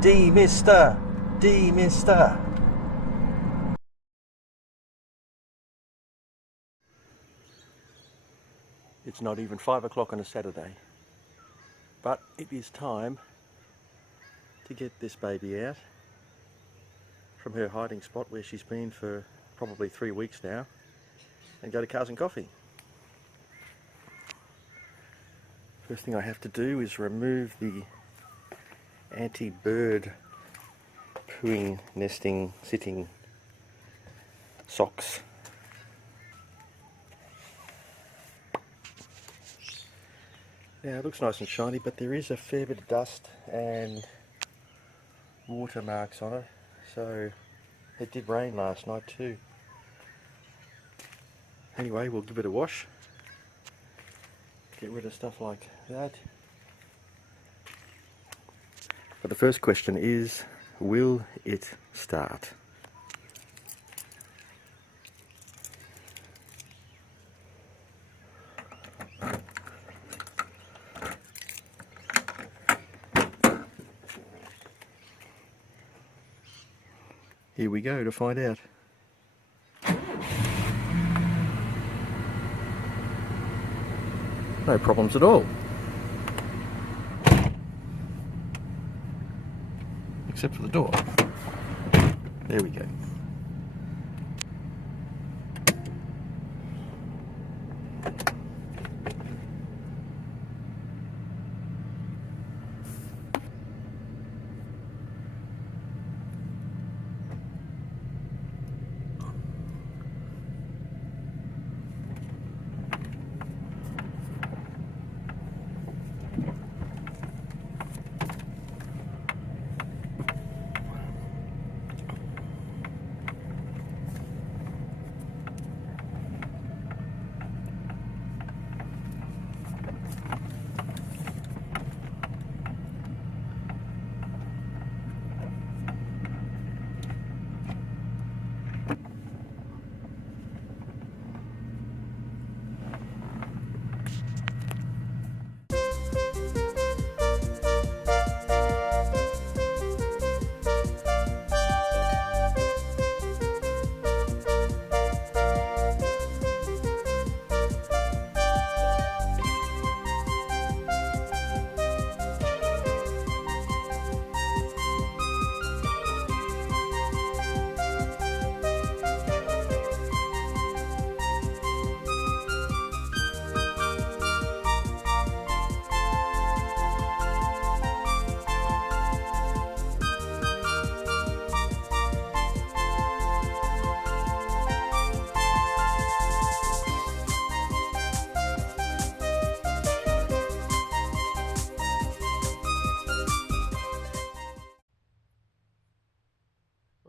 Demister! Demister! It's not even 5 o'clock on a Saturday, but it is time to get this baby out from her hiding spot where she's been for probably 3 weeks now and go to Cars and Coffee. First thing I have to do is remove the anti-bird pooing, nesting, sitting socks. Now it looks nice and shiny, but there is a fair bit of dust and water marks on it, so it did rain last night too. Anyway, we'll give it a wash, get rid of stuff like that. But the first question is, will it start? Here we go to find out. No problems at all. Except for the door. There we go.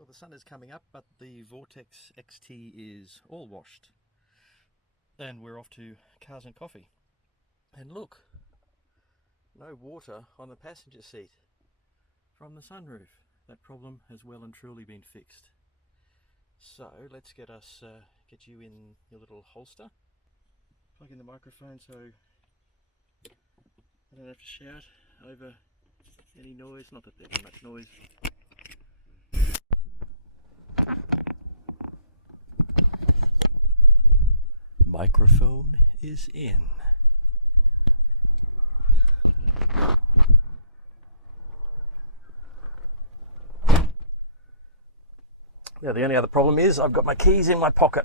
The sun is coming up, but the Vortex XT is all washed. And we're off to Cars and Coffee. And look, no water on the passenger seat from the sunroof. That problem has well and truly been fixed. So let's get you in your little holster. Plug in the microphone so I don't have to shout over any noise. Not that there's much noise. Microphone is in. Now the only other problem is I've got my keys in my pocket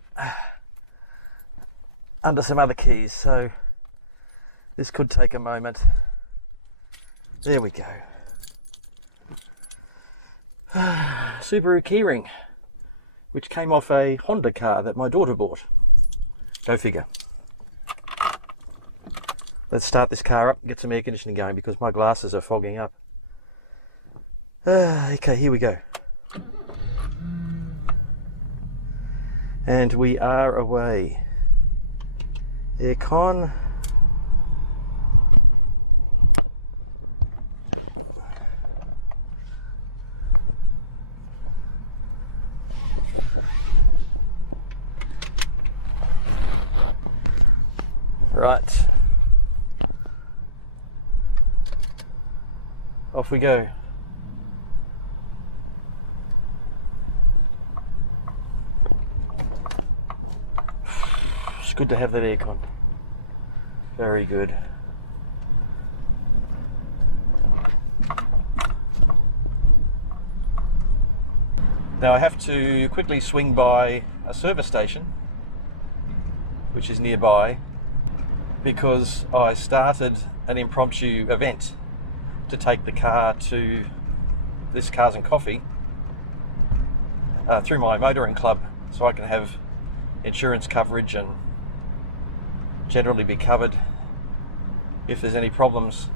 under some other keys, so this could take a moment. There we go. Subaru keyring, which came off a Honda car that my daughter bought. Go figure. Let's start this car up and get some air conditioning going because my glasses are fogging up. Okay, here we go. And we are away. Aircon. Right, off we go. good to have that aircon. Very good. Now I have to quickly swing by a service station, which is nearby, because I started an impromptu event to take the car to this Cars and Coffee through my motoring club, so I can have insurance coverage and generally be covered if there's any problems.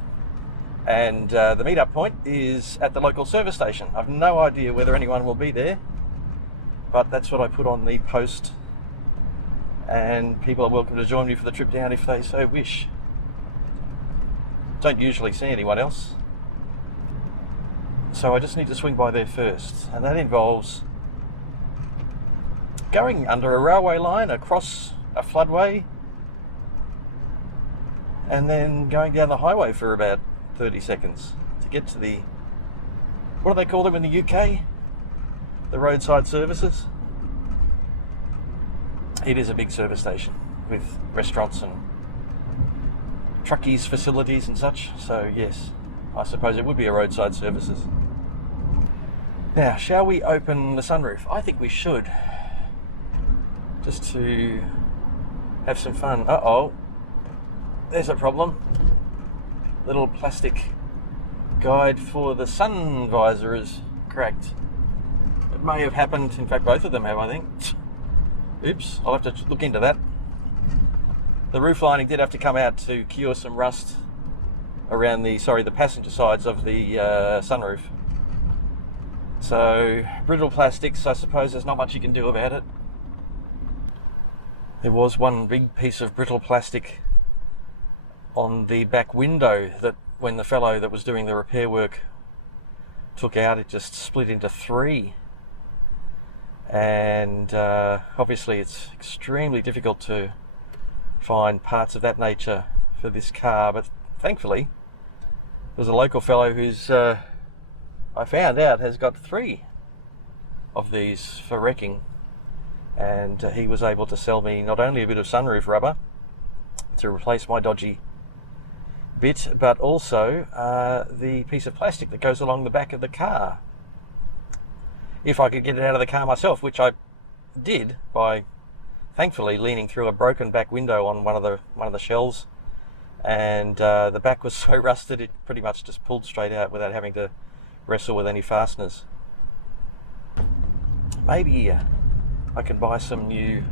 And the meetup point is at the local service station. I've no idea whether anyone will be there, but that's what I put on the post, and people are welcome to join me for the trip down if they so wish. Don't usually see anyone else, so I just need to swing by there first, and that involves going under a railway line, across a floodway, and then going down the highway for about 30 seconds to get to the, what do they call them in the UK? The roadside services. It is a big service station with restaurants and truckies facilities and such, so yes, I suppose it would be a roadside services. Now, shall we open the sunroof? I think we should, just to have some fun. Uh-oh, there's a problem. Little plastic guide for the sun visor is cracked. It may have happened, in fact both of them have, I think. Oops, I'll have to look into that. The roof lining did have to come out to cure some rust around the passenger sides of the sunroof. So, brittle plastics, I suppose there's not much you can do about it. There was one big piece of brittle plastic on the back window that when the fellow that was doing the repair work took out, it just split into three. And obviously it's extremely difficult to find parts of that nature for this car, but thankfully there's a local fellow who's I found out has got 3 of these for wrecking, and he was able to sell me not only a bit of sunroof rubber to replace my dodgy bit, but also the piece of plastic that goes along the back of the car, if I could get it out of the car myself, which I did by thankfully leaning through a broken back window on one of the shells, and the back was so rusted it pretty much just pulled straight out without having to wrestle with any fasteners. Maybe I can buy some new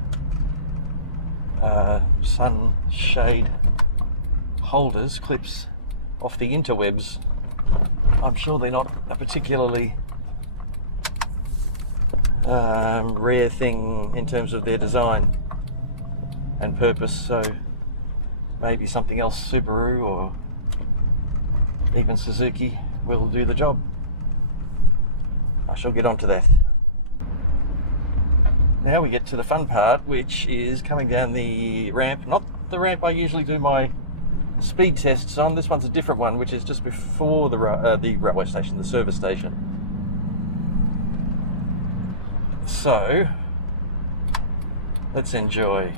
sunshade holders, clips off the interwebs. I'm sure they're not a particularly rare thing in terms of their design and purpose, so maybe something else, Subaru or even Suzuki, will do the job. I shall get onto that. Now we get to the fun part, which is coming down the ramp, not the ramp I usually do my speed tests on. This one's a different one, which is just before the railway station, the service station. So let's enjoy.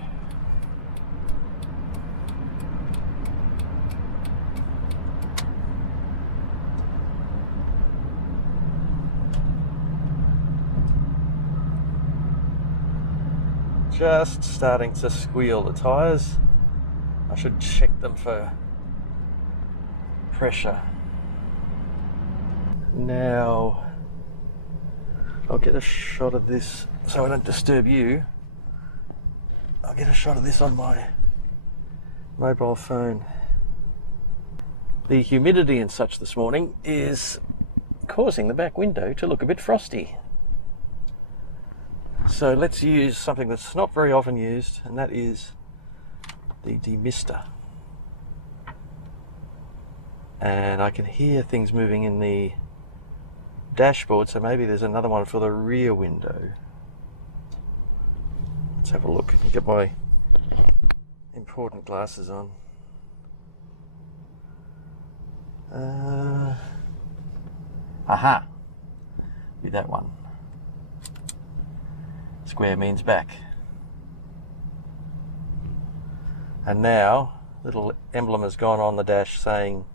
Just starting to squeal, the tyres. I should check them for pressure. Now I'll get a shot of this so I don't disturb you. I'll get a shot of this on my mobile phone. The humidity and such this morning is causing the back window to look a bit frosty. So let's use something that's not very often used, and that is the demister. And I can hear things moving in the dashboard, so maybe there's another one for the rear window. Let's have a look. Get my important glasses on. Aha! With that one. Square means back. And now, little emblem has gone on the dash saying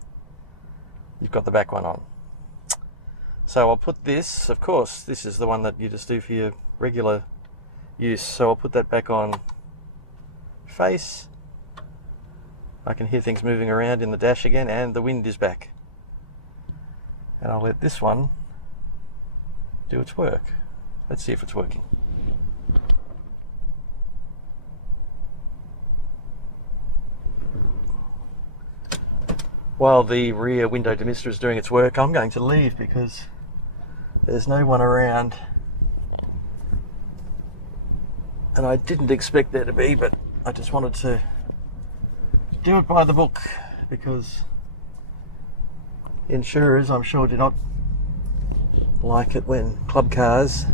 you've got the back one on. So I'll put this, of course, this is the one that you just do for your regular use. So I'll put that back on face. I can hear things moving around in the dash again, and the wind is back. And I'll let this one do its work. Let's see if it's working. While the rear window demister is doing its work, I'm going to leave because there's no one around. And I didn't expect there to be, but I just wanted to do it by the book because insurers, I'm sure, do not like it when club cars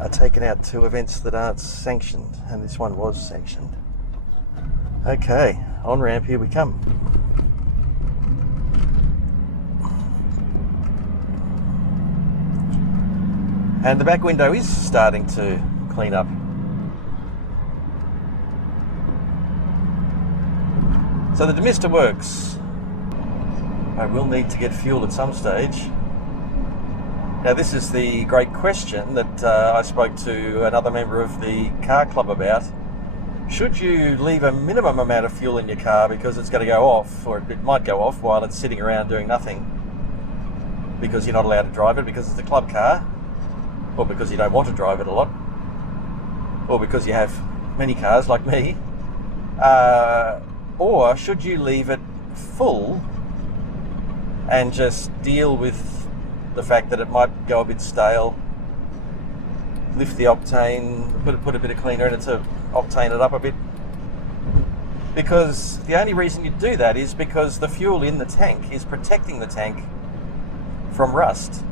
are taken out to events that aren't sanctioned, and this one was sanctioned. Okay, on ramp, here we come. And the back window is starting to clean up. So the demister works. I will need to get fuel at some stage. Now this is the great question that I spoke to another member of the car club about. Should you leave a minimum amount of fuel in your car because it's going to go off, or it might go off while it's sitting around doing nothing because you're not allowed to drive it because it's a club car, or because you don't want to drive it a lot, or because you have many cars like me, or should you leave it full and just deal with the fact that it might go a bit stale, lift the octane, put a bit of cleaner in it to octane it up a bit? Because the only reason you do that is because the fuel in the tank is protecting the tank from rust.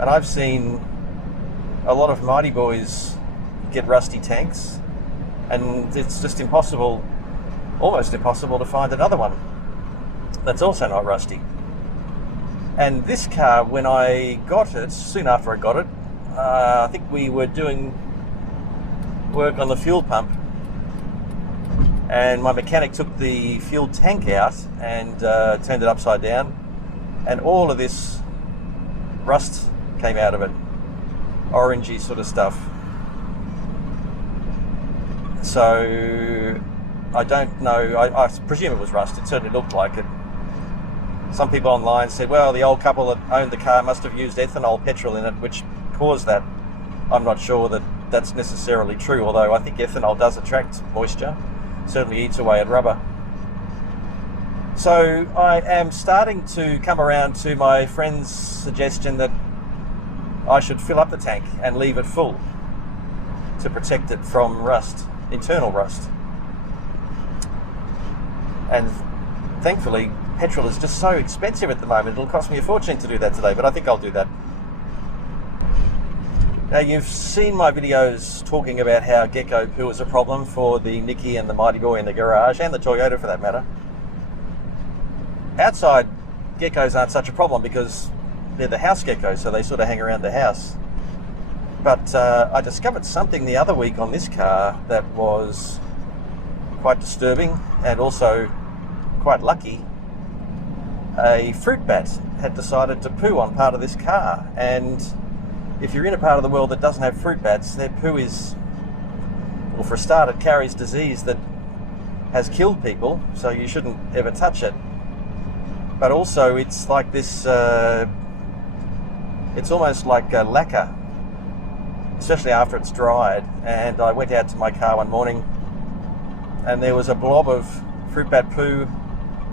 And I've seen a lot of mighty boys get rusty tanks, and it's just impossible, almost impossible, to find another one that's also not rusty. And this car, when I got it, soon after I got it, I think we were doing work on the fuel pump, and my mechanic took the fuel tank out and turned it upside down, and all of this rust came out of it, orangey sort of stuff. So I don't know, I presume it was rust. It certainly looked like it. Some people online said, well, the old couple that owned the car must have used ethanol petrol in it, which caused that. I'm not sure that that's necessarily true, although I think ethanol does attract moisture, certainly eats away at rubber. So I am starting to come around to my friend's suggestion that I should fill up the tank and leave it full to protect it from rust, internal rust. And thankfully, petrol is just so expensive at the moment. It'll cost me a fortune to do that today, but I think I'll do that. Now, you've seen my videos talking about how gecko poo is a problem for the Nicky and the Mighty Boy in the garage, and the Toyota for that matter. Outside, geckos aren't such a problem because they're the house geckos, so they sort of hang around the house. But I discovered something the other week on this car that was quite disturbing and also quite lucky. A fruit bat had decided to poo on part of this car, and if you're in a part of the world that doesn't have fruit bats, their poo is, well, for a start, it carries disease that has killed people, so you shouldn't ever touch it. But also it's like this, it's almost like a lacquer, especially after it's dried. And I went out to my car one morning and there was a blob of fruit bat poo,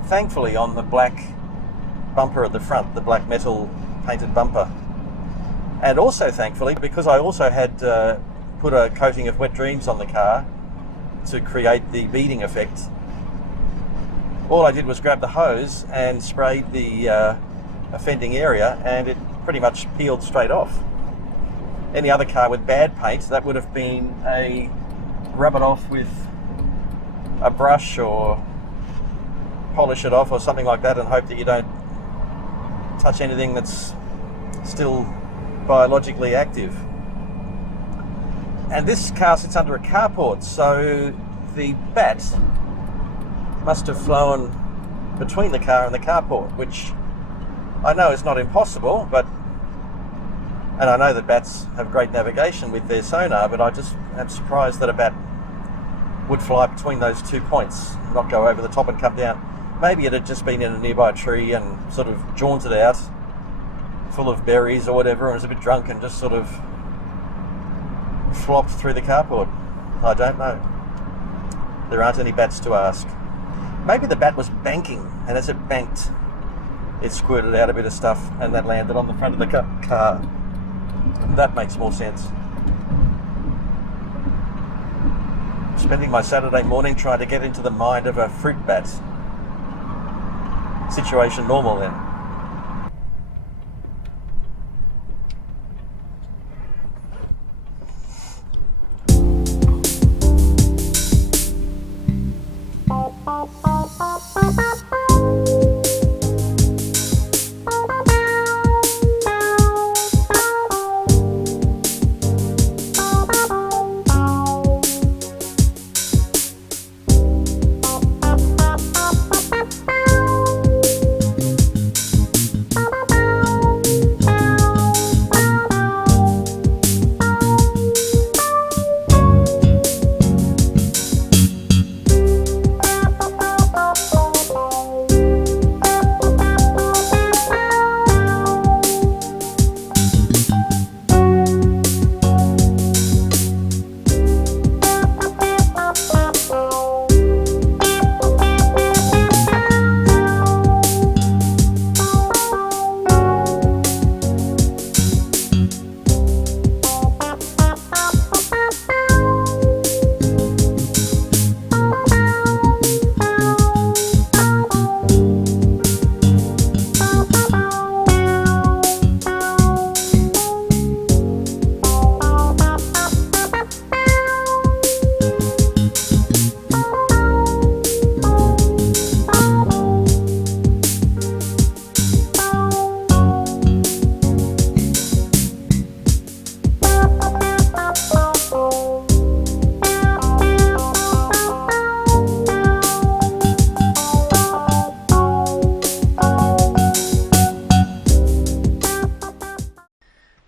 thankfully on the black bumper at the front, the black metal painted bumper. And also thankfully, because I also had put a coating of Wet Dreams on the car to create the beading effect, all I did was grab the hose and sprayed the offending area, and it pretty much peeled straight off. Any other car with bad paint, that would have been a rub it off with a brush or polish it off or something like that, and hope that you don't touch anything that's still biologically active. And this car sits under a carport, so the bat must have flown between the car and the carport, which I know is not impossible, and I know that bats have great navigation with their sonar, but I just am surprised that a bat would fly between those 2 points, not go over the top and come down. Maybe it had just been in a nearby tree and sort of jaunted out full of berries or whatever and was a bit drunk and just sort of flopped through the carport. I don't know. There aren't any bats to ask. Maybe the bat was banking, and as it banked, it squirted out a bit of stuff and that landed on the front of the car. That makes more sense. Spending my Saturday morning trying to get into the mind of a fruit bat. Situation normal then.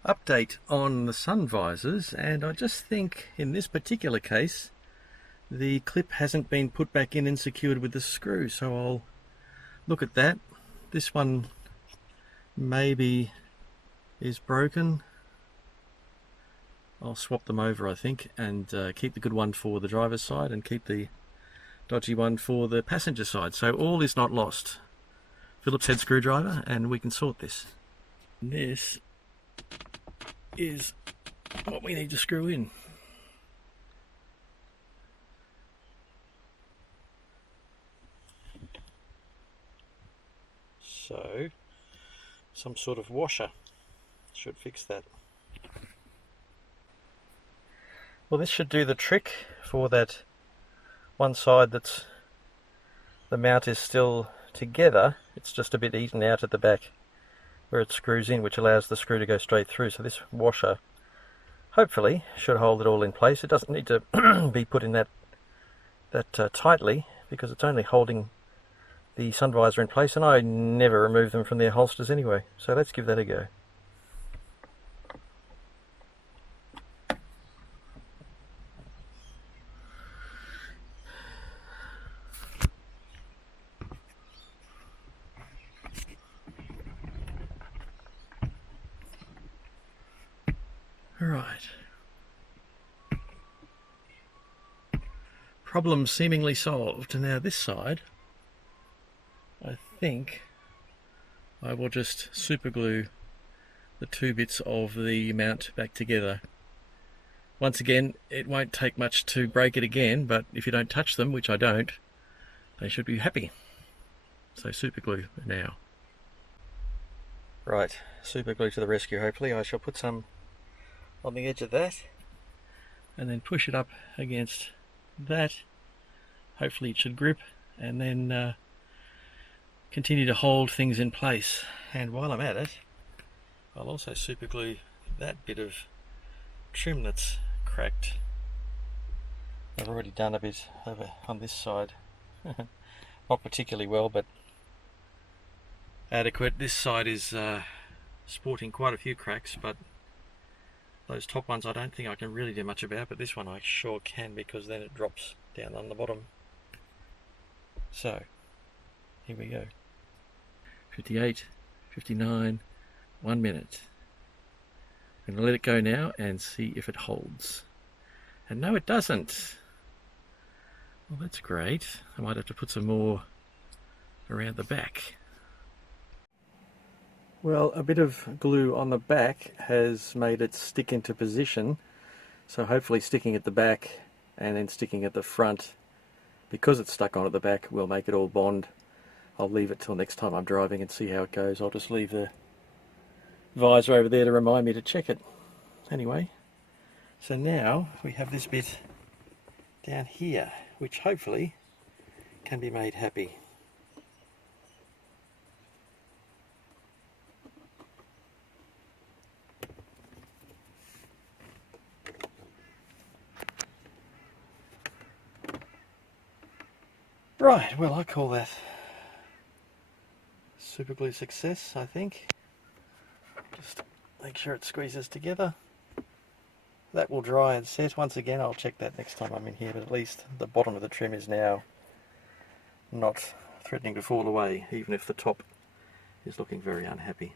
Update on the sun visors, and I just think in this particular case the clip hasn't been put back in and secured with the screw, so I'll look at that. This one maybe is broken. I'll swap them over, I think, and keep the good one for the driver's side and keep the dodgy one for the passenger side, so all is not lost. Phillips head screwdriver and we can sort this. This is what we need to screw in. So some sort of washer should fix that. Well, this should do the trick for that one side that's the mount is still together. It's just a bit eaten out at the back where it screws in, which allows the screw to go straight through. So this washer hopefully should hold it all in place. It doesn't need to be put in that tightly, because it's only holding the sun visor in place, and I never remove them from their holsters anyway. So let's give that a go. Right. Problem seemingly solved. Now this side, I think I will just super glue the two bits of the mount back together. Once again, it won't take much to break it again, but if you don't touch them, which I don't, they should be happy. So super glue now. Right, super glue to the rescue hopefully. I shall put some on the edge of that and then push it up against that. Hopefully it should grip, and then continue to hold things in place. And while I'm at it, I'll also super glue that bit of trim that's cracked I've already done a bit over on this side. Not particularly well, but adequate. This side is sporting quite a few cracks, but those top ones I don't think I can really do much about, but this one I sure can, because then it drops down on the bottom. So, here we go. 58, 59, 1 minute. I'm going to let it go now and see if it holds. And no, it doesn't. Well, that's great. I might have to put some more around the back. Well, a bit of glue on the back has made it stick into position. So hopefully sticking at the back and then sticking at the front, because it's stuck on at the back, will make it all bond. I'll leave it till next time I'm driving and see how it goes. I'll just leave the visor over there to remind me to check it. Anyway, so now we have this bit down here, which hopefully can be made happy. Right, well, I call that super glue success, I think. Just make sure it squeezes together. That will dry and set. Once again, I'll check that next time I'm in here, but at least the bottom of the trim is now not threatening to fall away, even if the top is looking very unhappy.